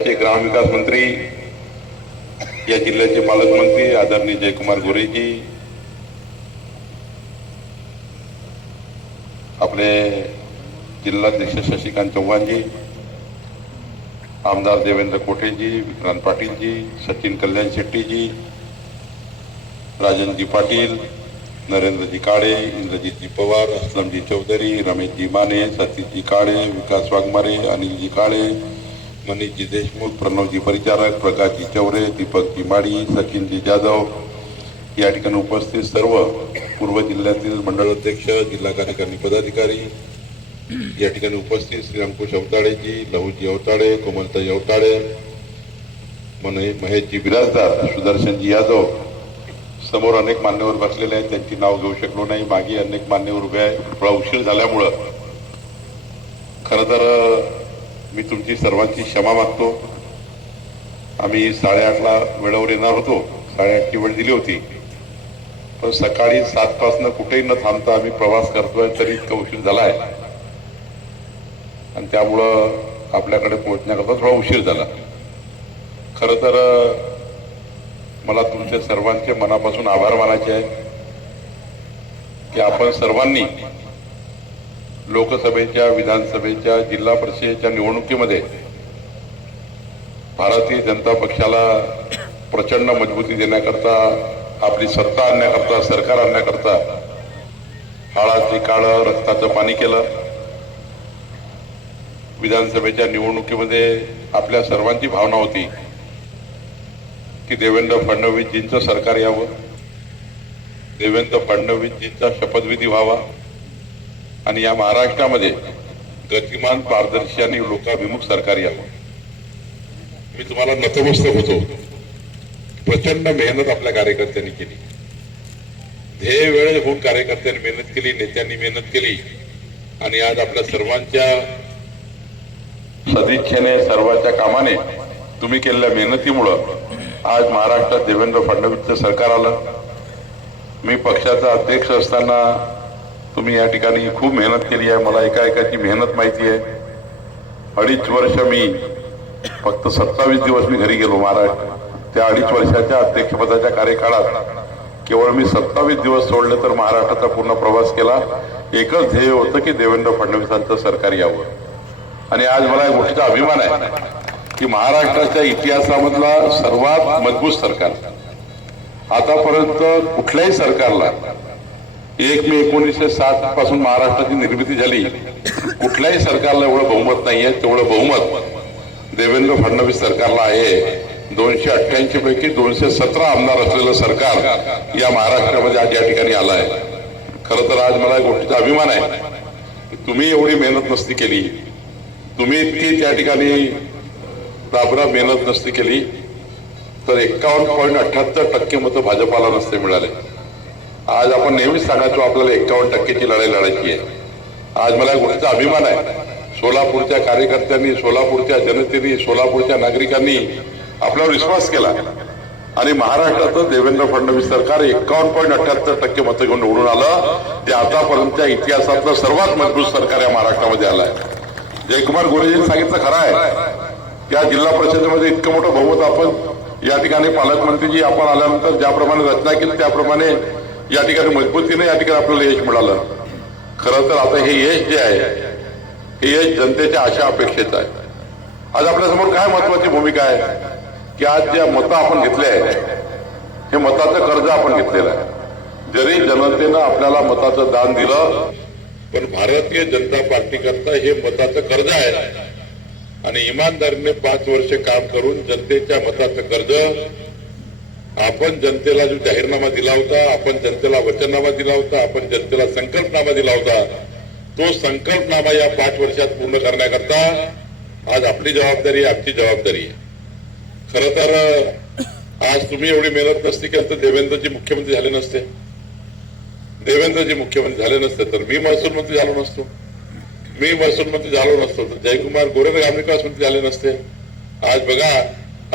ग्रामविकास मंत्री, या जिल्ह्याचे पालकमंत्री आदरणीय जयकुमार गोरेजी, आपले जिल्हाध्यक्ष शशिकांत चव्हाणजी, आमदार देवेंद्र कोठेजी, विक्रांत पाटीलजी, सचिन कल्याण शेट्टीजी, राजनजी पाटील, नरेंद्रजी काळे, इंद्रजीतजी पवार, असलमजी चौधरी, रमेशजी माने, सतीशजी काळे, विकास वाघमारे, अनिलजी काळे, मनीषजी देशमुख, प्रणवजी परिचारक, प्रकाशजी चौरे, दीपकजी माडी, सचिनजी जाधव, या ठिकाणी उपस्थित सर्व पूर्व जिल्ह्यातील मंडळाध्यक्ष, जिल्हा कार्यकारिणी पदाधिकारी, या ठिकाणी उपस्थित श्री अंकुश अवताडेजी, लहूजी अवताडे, कोमलताई अवताडे, महेशजी बिराजदार, सुदर्शनजी यादव, समोर अनेक मान्यवर बसलेले आहेत, त्यांची नाव घेऊ शकलो नाही, मागे अनेक मान्यवर उभे आहे. थोडा उशीर झाल्यामुळं खरं तर मी तुमची सर्वांची क्षमा मागतो. आम्ही 8:30ला वेळेवर येणार होतो, 8:30ची वेळ दिली होती, पण सकाळी 7 पासून कुठेही न थांबता आम्ही प्रवास करतोय, तरी इतका उशीर झाला आहे आणि त्यामुळं आपल्याकडे पोहोचण्याकरता थोडा उशीर झाला. खरं तर मला तुमच्या सर्वांचे मनापासून आभार मानायचे आहे की आपण सर्वांनी लोकसभेच्या, विधानसभेच्या, जिल्हा परिषदेच्या निवडणुकीमध्ये भारतीय जनता पक्षाला प्रचंड मजबूती देण्याकरता, आपली सत्ता आणण्याकरता, सरकार आणण्याकरता हाळाची काळं रक्ताचं पाणी केलं. विधानसभेच्या निवडणुकीमध्ये आपल्या सर्वांची भावना होती की देवेंद्र फडणवीसजींचं सरकार यावं, देवेंद्र फडणवीसजींचा शपथविधी व्हावा आणि या महाराष्ट्रामध्ये गतिमान, पारदर्शी आणि लोकाभिमुख सरकार यावं. मी तुम्हाला नतमस्तक होतो. प्रचंड मेहनत आपल्या कार्यकर्त्यांनी केली, ध्येय वेळ होऊन कार्यकर्त्यांनी मेहनत केली, नेत्यांनी मेहनत केली आणि आज आपल्या सर्वांच्या सदिच्छेने, सर्वांच्या कामाने, तुम्ही केलेल्या मेहनतीमुळं आज महाराष्ट्रात देवेंद्र फडणवीसचं सरकार आलं. मी पक्षाचा अध्यक्ष असताना तुम्ही या ठिकाणी खूप मेहनत केली आहे, मला एकाएकाची मेहनत माहिती आहे. 2.5 वर्ष मी फक्त 27 दिवस मी घरी गेलो महाराष्ट्र. त्या 2.5 वर्षाच्या अध्यक्षपदाच्या कार्यकाळात केवळ मी 27 दिवस सोडले तर महाराष्ट्राचा पूर्ण प्रवास केला. एकच ध्येय होतं की देवेंद्र फडणवीसांचं सरकार यावं. आणि आज मला या गोष्टीचा अभिमान आहे की महाराष्ट्राच्या इतिहासामधला सर्वात मजबूत सरकार, आतापर्यंत कुठल्याही सरकारला 1 मे 1960 पासून महाराष्ट्राची निर्मिती झाली, कुठल्याही सरकारला एवढं बहुमत नाहीये, तेवढं बहुमत देवेंद्र फडणवीस सरकारला आहे. 288 पैकी 217 आमदार असलेलं सरकार या महाराष्ट्रामध्ये आज या ठिकाणी आलं आहे. खरं तर आज मला या गोष्टीचा अभिमान आहे. तुम्ही एवढी मेहनत नसती केली, तुम्ही इतकी त्या ठिकाणी राबराब मेहनत नसती केली तर 51.78% मतं भाजपाला नसते मिळाले. आज आपण नेहमीच सांगायचो आपल्याला 51%ची लढाई लढायची आहे. आज मला या गोष्टीचा अभिमान आहे. सोलापूरच्या कार्यकर्त्यांनी, सोलापूरच्या जनतेने, सोलापूरच्या नागरिकांनी आपल्यावर विश्वास केला आणि महाराष्ट्राचं देवेंद्र फडणवीस सरकार 51.78% मतं घेऊन निवडून आलं. ते आतापर्यंतच्या इतिहासातलं सर्वात मजबूत सरकार या महाराष्ट्रामध्ये आलं आहे. जयकुमार गोरेजींनी सांगितलं खरं आहे, या जिल्हा परिषदेमध्ये इतकं मोठं बहुमत आपण या ठिकाणी पालकमंत्रीजी आपण आल्यानंतर ज्याप्रमाणे रचना केली त्याप्रमाणे या ठिकाणी मजबूतीने या ठिकाणी आपल्याला यश मिळालं. खरं तर आता हे यश जे आहे हे यश जनतेच्या आशा अपेक्षेचं आहे. आज आपल्यासमोर काय महत्वाची भूमिका आहे की आज ज्या मतं आपण घेतले आहे हे मताचं कर्ज आपण घेतलेलं आहे. जरी जनतेनं आपल्याला मताचं दान दिलं पण भारतीय जनता पार्टी करता हे मताचं कर्ज आहे आणि इमानदारीने 5 वर्ष काम करून जनतेच्या मताचं कर्ज, आपण जनतेला जो जाहीरनामा दिला होता, आपण जनतेला वचननामा दिला होता, आपण जनतेला संकल्पनामा दिला होता, तो संकल्पनामा या 5 वर्षात पूर्ण करण्याकरता आज आपली जबाबदारी, आमची जबाबदारी आहे. खरं तर आज तुम्ही एवढी मेहनत नसती केली तर देवेंद्रजी मुख्यमंत्री झाले नसते. देवेंद्रजी मुख्यमंत्री झाले नसते तर मी महसूल मंत्री झालो नसतो, मी महसूल मंत्री झालो नसतो तर जयकुमार गोरे ग्रामविकास मंत्री झाले नसते. आज बघा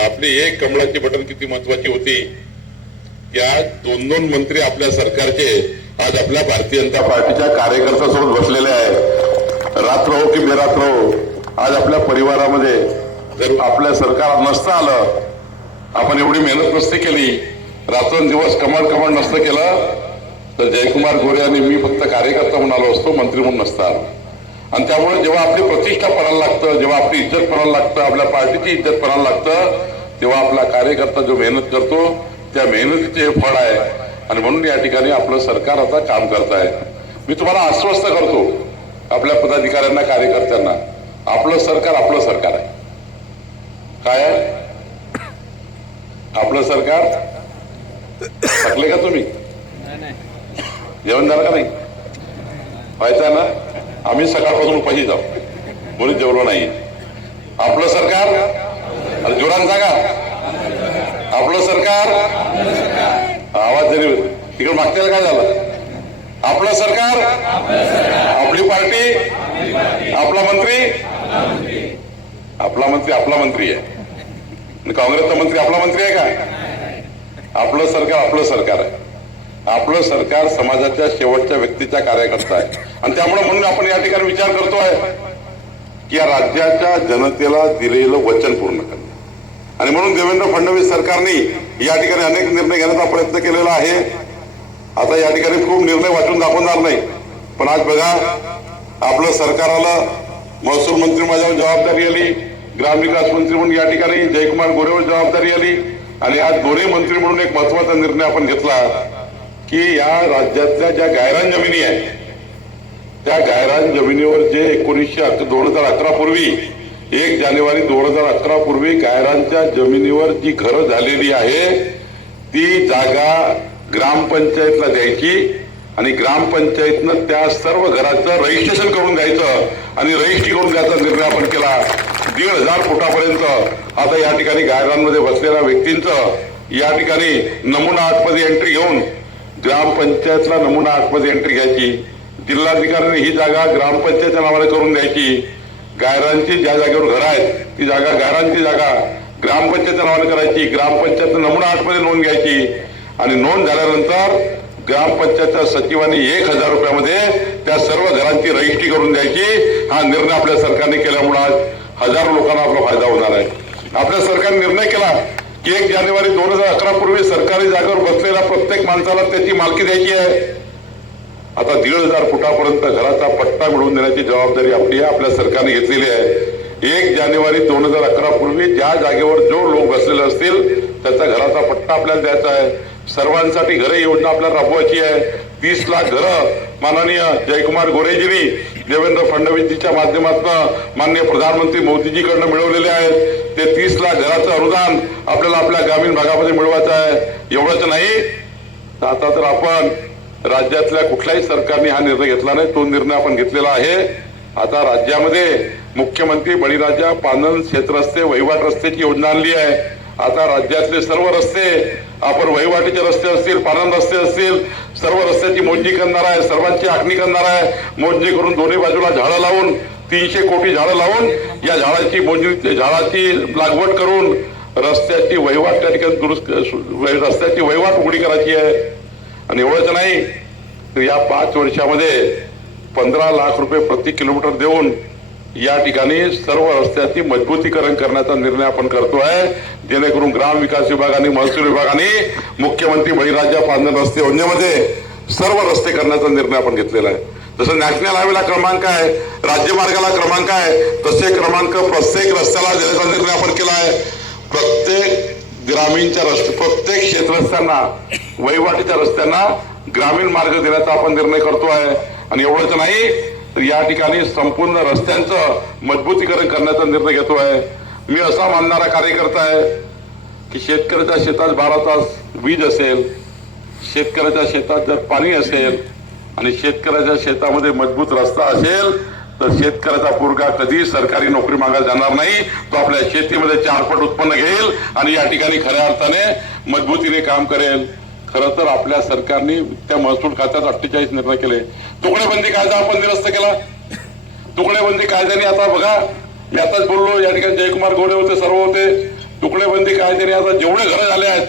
आपली एक कमळाची बटन किती महत्वाची होती की आज 2-2 मंत्री आपल्या सरकारचे आज आपल्या भारतीय जनता पार्टीच्या कार्यकर्त्यांसोबत बसलेले आहेत. रात्र हो की बेरात्र हो, आज आपल्या परिवारामध्ये जर आपल्या सरकार नसतं आलं, आपण एवढी मेहनत नसती केली, रात्रंदिवस कमळ नसतं केलं, तर जयकुमार गोरे आणि मी फक्त कार्यकर्ता म्हणून आलो असतो, मंत्री म्हणून नसता. आणि त्यामुळे जेव्हा आपली प्रतिष्ठा पडायला लागतं, जेव्हा आपली इज्जत पडायला लागतं, आपल्या पार्टीची इज्जत पडायला लागतं, तेव्हा आपला कार्यकर्ता जो मेहनत करतो त्या मेहनतीचे फळ आहे. आणि म्हणून या ठिकाणी आपलं सरकार आता काम करत आहे. मी तुम्हाला आश्वस्त करतो आपल्या पदाधिकाऱ्यांना, कार्यकर्त्यांना, आपलं सरकार आहे. काय आहे आपलं सरकार? थकले का तुम्ही? जेवण झालं का नाही? व्हायचं ना? आम्ही सकाळपासून उपाशी जाऊ, कोणी जेवलो नाही. आपलं सरकार, जोरान सांगा, आपलं सरकार. आवाज जरी तिकडे मागच्याला काय झालं? आपलं सरकार, आपली पार्टी, आपला मंत्री आपला मंत्री आहे. काँग्रेसचा मंत्री आपला मंत्री आहे का? आपलं सरकार आहे. आपलं सरकार समाजाच्या शेवटच्या व्यक्तीचा कार्यकर्ता आहे. आणि त्यामुळे म्हणून आपण या ठिकाणी विचार करतोय की या राज्याच्या जनतेला दिलेलं वचन पूर्ण करणं. आणि म्हणून देवेंद्र फडणवीस सरकारने या ठिकाणी अनेक निर्णय घेण्याचा प्रयत्न केलेला आहे. आता या ठिकाणी खूप निर्णय वाटून दाखवणार नाही, पण आज बघा आपलं सरकार आलं, महसूल मंत्री माझ्यावर जबाबदारी आली, ग्रामविकास मंत्री म्हणून या ठिकाणी जयकुमार गोरेवर जबाबदारी आली. आणि आज दोन्ही मंत्री म्हणून एक महत्वाचा निर्णय आपण घेतला की या राज्यातल्या ज्या गायरान जमिनी आहेत, त्या गायरान जमिनीवर जे 2011 पूर्वी 1 जानेवारी 2011 पूर्वी गायरांच्या जमिनीवर जी घरं झालेली आहे ती जागा ग्रामपंचायतला द्यायची आणि ग्रामपंचायतनं त्या सर्व घराचं रजिस्ट्रेशन करून द्यायचं आणि रजिस्ट्री करून द्यायचा निर्णय आपण केला. 1,500 फुटापर्यंत आता या ठिकाणी गायरांमध्ये बसलेल्या व्यक्तींचं या ठिकाणी नमुना आतमध्ये एंट्री घेऊन ग्रामपंचायतला नमुना आतमध्ये एंट्री घ्यायची. जिल्हाधिकाऱ्यांनी ही जागा ग्रामपंचायतच्या नावाने करून द्यायची. गायरांची ज्या जागेवर घर आहेत ती जागा गायरांची जागा ग्रामपंचायतच्या नावाने करायची. ग्रामपंचायतचा नमुना आतमध्ये नोंद घ्यायची आणि नोंद झाल्यानंतर ग्रामपंचायतच्या सचिवांनी 1,000 रुपयामध्ये त्या सर्व घरांची रजिस्ट्री करून द्यायची. हा निर्णय आपल्या सरकारने केल्यामुळे आज हजारो लोकांना आपला फायदा होणार आहे. आपल्या सरकारने निर्णय केला की 1 जानेवारी 2011 पूर्वी सरकारी जागेवर बसलेल्या प्रत्येक माणसाला त्याची मालकी द्यायची आहे. आता 1,500 फुटापर्यंत घराचा पट्टा मिळवून देण्याची जबाबदारी आपली आहे, आपल्या सरकारने घेतलेली आहे. 1 जानेवारी 2011 पूर्वी ज्या जागेवर जो लोक बसलेले असतील त्याचा घराचा पट्टा आपल्याला द्यायचा आहे. सर्वांसाठी घरे योजना आपल्याला राबवायची आहे. 30 लाख घरं माननीय जयकुमार गोरेजींनी देवेंद्र फडणवीसजीच्या माध्यमातून माननीय प्रधानमंत्री मोदीजीकडनं मिळवलेले आहेत. ते 30 लाख घराचं अनुदान आपल्याला आपल्या ग्रामीण भागामध्ये मिळवायचं आहे. एवढंच नाही तर आता तर आपण राज्यातल्या कुठल्याही सरकारने हा निर्णय घेतला नाही, तो निर्णय आपण घेतलेला आहे. आता राज्यामध्ये मुख्यमंत्री बळीराजा पानन शेतरस्ते वहिवाट रस्त्याची योजना आणली आहे. आता राज्यातले सर्व रस्ते आपण वहिवाटीचे रस्ते असतील, पानन रस्ते असतील, सर्व रस्त्याची मोजणी करणार आहे, सर्वांची आखणी करणार आहे. मोजणी करून दोन्ही बाजूला झाडं लावून 300 कोटी झाडं लावून या झाडाची मोजणी, झाडाची लागवड करून रस्त्याची वहिवाट त्या ठिकाणी दुरुस्त, रस्त्याची वहिवाट उघडी करायची आहे. आणि एवढंच नाही तर या 5 वर्षामध्ये 15 लाख रुपये प्रति किलोमीटर देऊन या ठिकाणी सर्व रस्त्याची मजबूतीकरण करण्याचा निर्णय आपण करतोय, जेणेकरून ग्रामविकास विभागाने, महसूल विभागाने मुख्यमंत्री बळीराजा पानन रस्ते योजनेमध्ये सर्व रस्ते करण्याचा निर्णय आपण घेतलेला आहे. जसं नॅशनल हायवेला क्रमांक आहे, राज्यमार्गाला क्रमांक आहे, तसे क्रमांक प्रत्येक रस्त्याला देण्याचा निर्णय आपण केला आहे. प्रत्येक ग्रामीणच्या रस्ते, प्रत्येक क्षेत्रस्त्यांना, वहिवाटीच्या रस्त्यांना ग्रामीण मार्ग देण्याचा आपण निर्णय करतोय. आणि एवढंच नाही तर या ठिकाणी संपूर्ण रस्त्यांचं मजबूतीकरण करण्याचा निर्णय घेतोय. मी असा मानणारा कार्यकर्ता आहे की शेतकऱ्याच्या शेतात 12 तास वीज असेल, शेतकऱ्याच्या शेतात जर पाणी असेल आणि शेतकऱ्याच्या शेतामध्ये मजबूत रस्ता असेल तर शेतकऱ्याचा पोरगा कधी सरकारी नोकरी मागायला जाणार नाही. तो आपल्या शेतीमध्ये 4 पट उत्पन्न घेईल आणि या ठिकाणी खऱ्या अर्थाने मजबूतीने काम करेल. खरं तर आपल्या सरकारने त्या महसूल खात्यात 48 निर्णय केले. तुकडेबंदी कायदा आपण निरस्त केला. तुकडेबंदी कायद्याने आता बघा, मी आताच बोललो, या ठिकाणी जयकुमार गोरे होते, सर्व होते. तुकडेबंदी कायद्याने आता जेवढे घरं झाले आहेत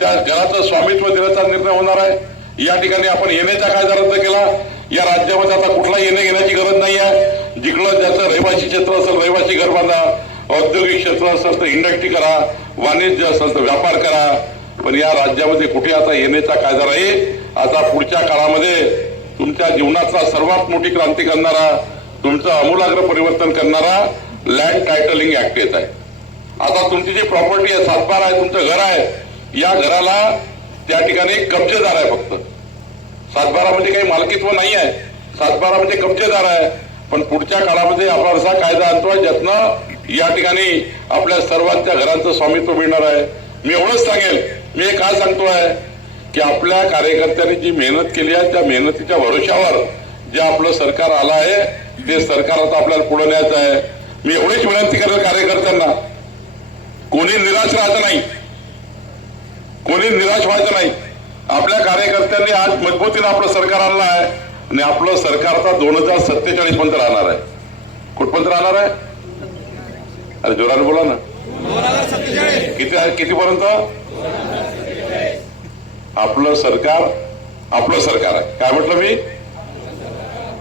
त्या घराचं स्वामित्व देण्याचा निर्णय होणार आहे. या ठिकाणी आपण येण्याचा कायदा रद्द केला. या राज्यामध्ये आता कुठला येणे घेण्याची गरज नाही आहे. जिकडं ज्याचं रहिवासी क्षेत्र असेल रहिवासी घर बांधा, औद्योगिक क्षेत्र असेल तर इंडस्ट्री करा, वाणिज्य असेल तर व्यापार करा, पण या राज्यामध्ये कुठे आता येण्याचा कायदा राहील. आता पुढच्या काळामध्ये तुमच्या जीवनाचा सर्वात मोठी क्रांती करणारा, तुमचं आमूलाग्र परिवर्तन करणारा लँड टायटलिंग ऍक्ट येत आहे. आता तुमची जी प्रॉपर्टी आहे, सातबारा आहे, तुमचं घर आहे, या घराला त्या ठिकाणी कब्जेदार आहे. फक्त सातबारा म्हणजे काही मालकीत्व नाही आहे, सातबारा म्हणजे कब्जेदार आहे. पण पुढच्या काळामध्ये आपण असा कायदा आणतोय ज्यातनं या ठिकाणी आपल्या सर्वांच्या घरांचं स्वामित्व मिळणार आहे. मी एवढंच सांगेल, मी हे काय सांगतोय की आपल्या कार्यकर्त्यांनी जी मेहनत केली आहे, त्या मेहनतीच्या भरोश्यावर जे आपलं सरकार आलं आहे, ते सरकार आता आपल्याला पुढे न्यायचं आहे. मी एवढीच विनंती करेल कार्यकर्त्यांना, कोणी निराश राहायचं नाही, कोणी निराश व्हायचं नाही. आपल्या कार्यकर्त्यांनी आज मजबूतीने आपलं सरकार आणलं आहे आणि आपलं सरकार आता 2047 पर्यंत राहणार आहे. कुठपर्यंत राहणार आहे? अरे जोराने बोला ना. 2047 कितीपर्यंत? आपलं सरकार आहे. काय म्हटलं मी?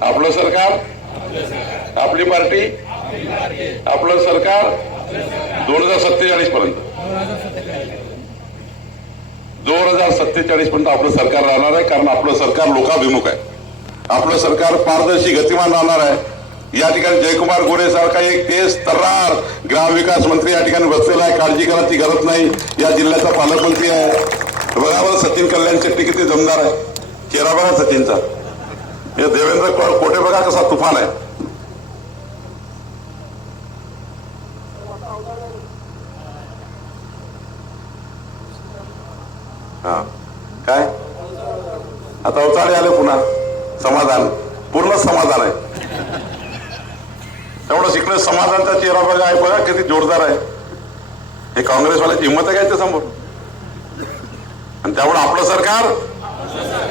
आपलं सरकार, आपली पार्टी, आपलं सरकार 2047 पर्यंत. 2047 पर्यंत आपलं सरकार राहणार आहे. कारण आपलं सरकार लोकाभिमुख आहे, आपलं सरकार पारदर्शी गतिमान राहणार आहे. या ठिकाणी जयकुमार गोरे सारखा एक तेज तर्रार ग्रामविकास मंत्री या ठिकाणी बसलेला आहे. काळजी करायची गरज नाही. या जिल्ह्याचा पालकमंत्री आहे. बघा बरं सचिन कल्याण शेट्टी किती दमदार आहे. चेहरा बघा सचिनचा. हे देवेंद्र कोटे बघा कसा तुफान आहे. हा काय आता अवताडे आले पुन्हा. समाधान, पूर्ण समाधान आहे. तेवढं शिकणं समाधानचा चेहरा बघा आहे. बघा किती जोरदार आहे. हे काँग्रेसवाल्याची हिंमत आहे काय ते समोर. आणि त्यामुळे आपलं सरकार,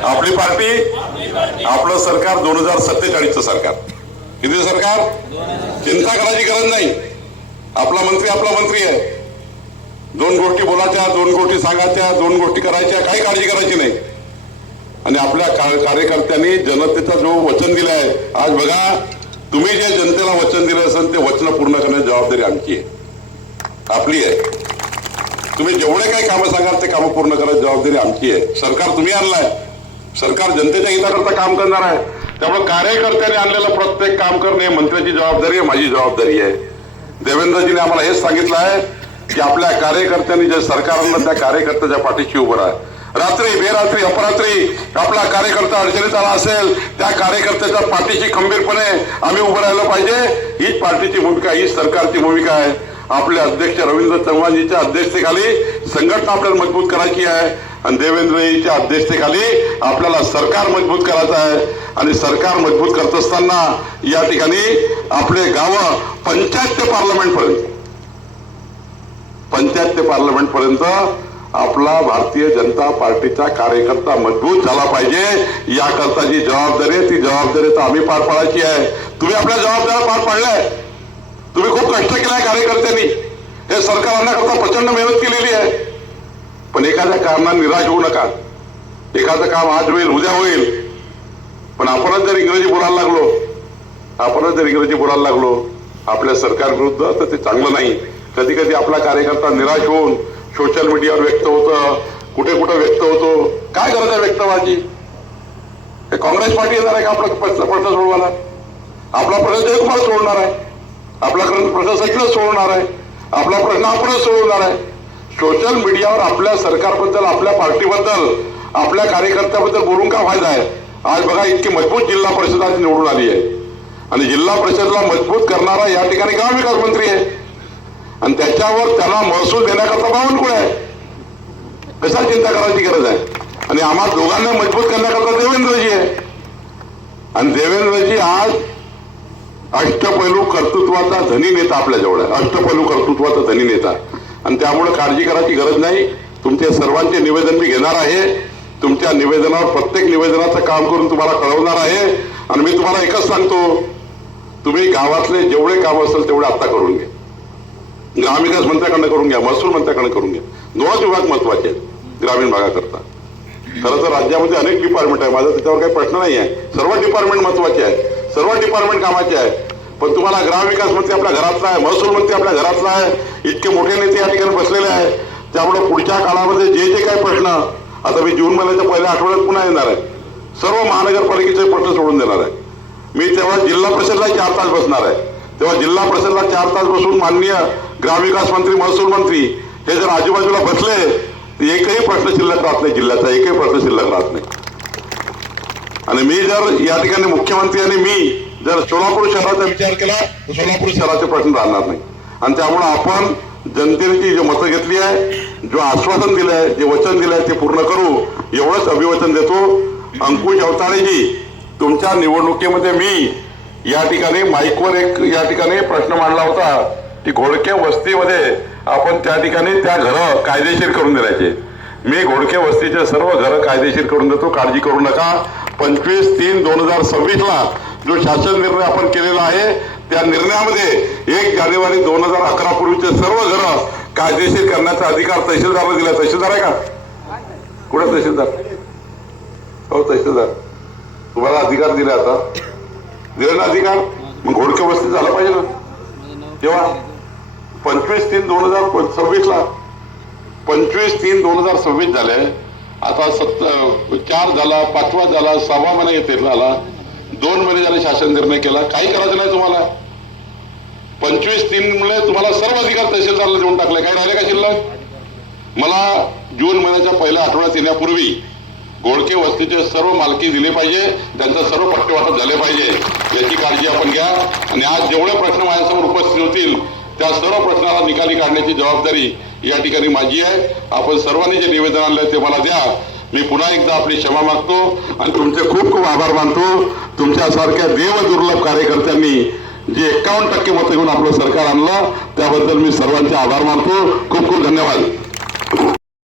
आपली पार्टी, आपलं सरकार 2047चं सरकार. किती सरकार? चिंता करायची गरज नाही. आपला मंत्री आहे. दोन गोष्टी बोलायच्या, दोन गोष्टी सांगायच्या, दोन गोष्टी करायच्या, काही काळजी करायची नाही. आणि आपल्या कार्यकर्त्यांनी जनतेचा जो वचन दिलं आहे, आज बघा तुम्ही जे जनतेला वचन दिलं असेल ते वचन पूर्ण करण्याची जबाबदारी आमची आहे, आपली आहे. तुम्ही जेवढे काही कामं सांगाल ते कामं पूर्ण करायची जबाबदारी आमची आहे. सरकार तुम्ही आणलाय, सरकार जनतेच्या हिताकरता काम करणार आहे. त्यामुळे कार्यकर्त्यांनी आणलेलं प्रत्येक काम करणे मंत्र्याची जबाबदारी आहे, माझी जबाबदारी आहे. देवेंद्रजीने आम्हाला हेच सांगितलं आहे की आपल्या कार्यकर्त्यांनी जे सरकार आणलं त्या कार्यकर्त्याच्या पाठीशी उभं राहा. रात्री बेरात्री अपरात्री आपला कार्यकर्ता अडचणीत आला असेल, त्या कार्यकर्त्याच्या पाठीशी खंबीरपणे आम्ही उभं राहिलं पाहिजे. हीच पार्टीची भूमिका, हीच सरकारची भूमिका आहे. आपले अध्यक्ष रवींद्र चव्हाणजीच्या अध्यक्षतेखाली संघटना आपल्याला मजबूत करायची आहे आणि देवेंद्रजीच्या अध्यक्षतेखाली आपल्याला सरकार मजबूत करायचं आहे. आणि सरकार मजबूत करत असताना या ठिकाणी आपले गावं पंचायत ते पार्लमेंट पर्यंत आपला भारतीय जनता पार्टीचा कार्यकर्ता मजबूत झाला पाहिजे. याकरता जी जबाबदारी आहे ती जबाबदारी तर आम्ही पार पाडायची आहे. तुम्ही आपल्या जबाबदाऱ्या पार पाडल्या. तुम्ही खूप कष्ट केलाय कार्यकर्त्यांनी. हे सरकार आणण्याकरता प्रचंड मेहनत केलेली आहे. पण एखाद्या कारणाने निराश होऊ नका. एखादं काम आज होईल, उद्या होईल. पण आपणच जर इंग्रजी बोलायला लागलो आपल्या सरकार विरुद्ध तर ते चांगलं नाही. कधी कधी आपला कार्यकर्ता निराश होऊन सोशल मीडियावर व्यक्त होतं, कुठे व्यक्त होतो. काय गरज आहे व्यक्त व्हायची? हे काँग्रेस पार्टी येणार आहे का आपला प्रश्न सोडवायला? आपला प्रश्न जयकुमार सोडणार आहे, आपला प्रश्न सचिन सोडवणार आहे, आपला प्रश्न आपणच सोडवणार आहे. सोशल मीडियावर आपल्या सरकारबद्दल, आपल्या पार्टीबद्दल, आपल्या कार्यकर्त्याबद्दल बोलून का फायदा आहे? आज बघा इतकी मजबूत जिल्हा परिषद आज निवडून आली आहे आणि जिल्हा परिषदला मजबूत करणारा या ठिकाणी ग्रामविकास मंत्री आहे आणि त्याच्यावर त्याला महसूल देण्याकरता बावनकुळे आहे. कशा चिंता करायची गरज आहे? आणि आम्हा दोघांना मजबूत करण्याकरता देवेंद्रजी आहे. आणि देवेंद्रजी आज अष्टपैलू कर्तृत्वाचा धनी नेता आपल्याजवळ आहे. अष्टपैलू कर्तृत्वाचा धनी नेता. आणि त्यामुळे काळजी करायची गरज नाही. तुमचे सर्वांचे निवेदन मी घेणार आहे. तुमच्या निवेदनावर प्रत्येक निवेदनाचं काम करून तुम्हाला कळवणार आहे. आणि मी तुम्हाला एकच सांगतो, तुम्ही गावातले जेवढे काम असेल तेवढे आता करून घ्या. ग्रामविकास मंत्र्याकडनं करून घ्या, महसूल मंत्र्याकडनं करून घ्या. दोनच विभाग महत्वाचे आहेत ग्रामीण भागाकरता. खरं तर राज्यामध्ये अनेक डिपार्टमेंट आहे, माझा त्याच्यावर काही प्रश्न नाही आहे. सर्व डिपार्टमेंट महत्वाचे आहेत, सर्व डिपार्टमेंट कामाचे आहेत. पण तुम्हाला ग्रामविकास मंत्री आपल्या घरातला आहे, महसूल मंत्री आपल्या घरातला आहे, इतके मोठे नेते या ठिकाणी बसलेले आहे. त्यामुळे पुढच्या काळामध्ये जे जे काही प्रश्न, आता मी जून महिन्याच्या पहिल्या आठवड्यात पुन्हा येणार आहे, सर्व महानगरपालिकेचे प्रश्न सोडून देणार आहे. मी तेव्हा जिल्हा परिषदला 4 तास बसणार आहे. तेव्हा जिल्हा परिषदला 4 तास बसून माननीय ग्रामविकास मंत्री, महसूल मंत्री हे जर आजूबाजूला बसले तर एकही प्रश्न शिल्लक राहत नाही, जिल्ह्याचा एकही प्रश्न शिल्लक राहत नाही. आणि मी जर या ठिकाणी मुख्यमंत्री आणि मी जर सोलापूर शहराचा विचार केला तर सोलापूर शहराचे प्रश्न राहणार नाही. आणि त्यामुळे आपण जनतेची जी मतं घेतली आहे, जो आश्वासन दिलं आहे, जे वचन दिलं आहे ते पूर्ण करू एवढंच अभिवचन देतो. अंकुश अवतारेजी, तुमच्या निवडणुकीमध्ये मी या ठिकाणी माईकवर एक या ठिकाणी प्रश्न मांडला होता की घोडके वस्तीमध्ये आपण त्या ठिकाणी त्या घरं कायदेशीर करून देण्याचे. मी घोडके वस्तीचे सर्व घरं कायदेशीर करून देतो, काळजी करू नका. 25/3/2026 जो शासन निर्णय आपण केलेला आहे त्या निर्णयामध्ये 1 जानेवारी 2011 पूर्वीचे सर्व घरं कायदेशीर करण्याचा अधिकार तहसीलदारला दिला. तहसीलदार आहे का? कुठे तहसीलदार? हो तहसीलदार, तुम्हाला अधिकार दिले, आता दिले ना अधिकार, मग घोडके वस्ती झाला पाहिजे ना. तेव्हा 25/3/2026 25/3/2026 झाले. आता 4 झाला, 5वा झाला, 6वा महिना येते झाला, 2 महिने झाले शासन निर्णय केला, काही करायचं नाही तुम्हाला. 25/3 मुळे तुम्हाला सर्व अधिकार तहसीलदारला देऊन टाकले. काही राहिले का शिल्लक? मला जून महिन्याच्या पहिल्या आठवड्यात येण्यापूर्वी घोडके वस्तीचे सर्व मालकी दिले पाहिजे, त्यांचा सर्व पट्टे वाटप झाले पाहिजे, याची काळजी आपण घ्या. आणि आज जेवढे प्रश्न माझ्यासमोर उपस्थित होतील त्या सर्व प्रश्नाला निकाली काढण्याची जबाबदारी या ठिकाणी माझी आहे. आपण सर्वांनी जे निवेदन आणलं ते मला द्या. मी पुन्हा एकदा आपली क्षमा मागतो आणि तुमचे खूप खूप आभार मानतो. तुमच्यासारख्या देवदुर्लभ कार्यकर्त्यांनी जे 51% मतं घेऊन आपलं सरकार आणलं त्याबद्दल मी सर्वांचे आभार मानतो. खूप खूप धन्यवाद.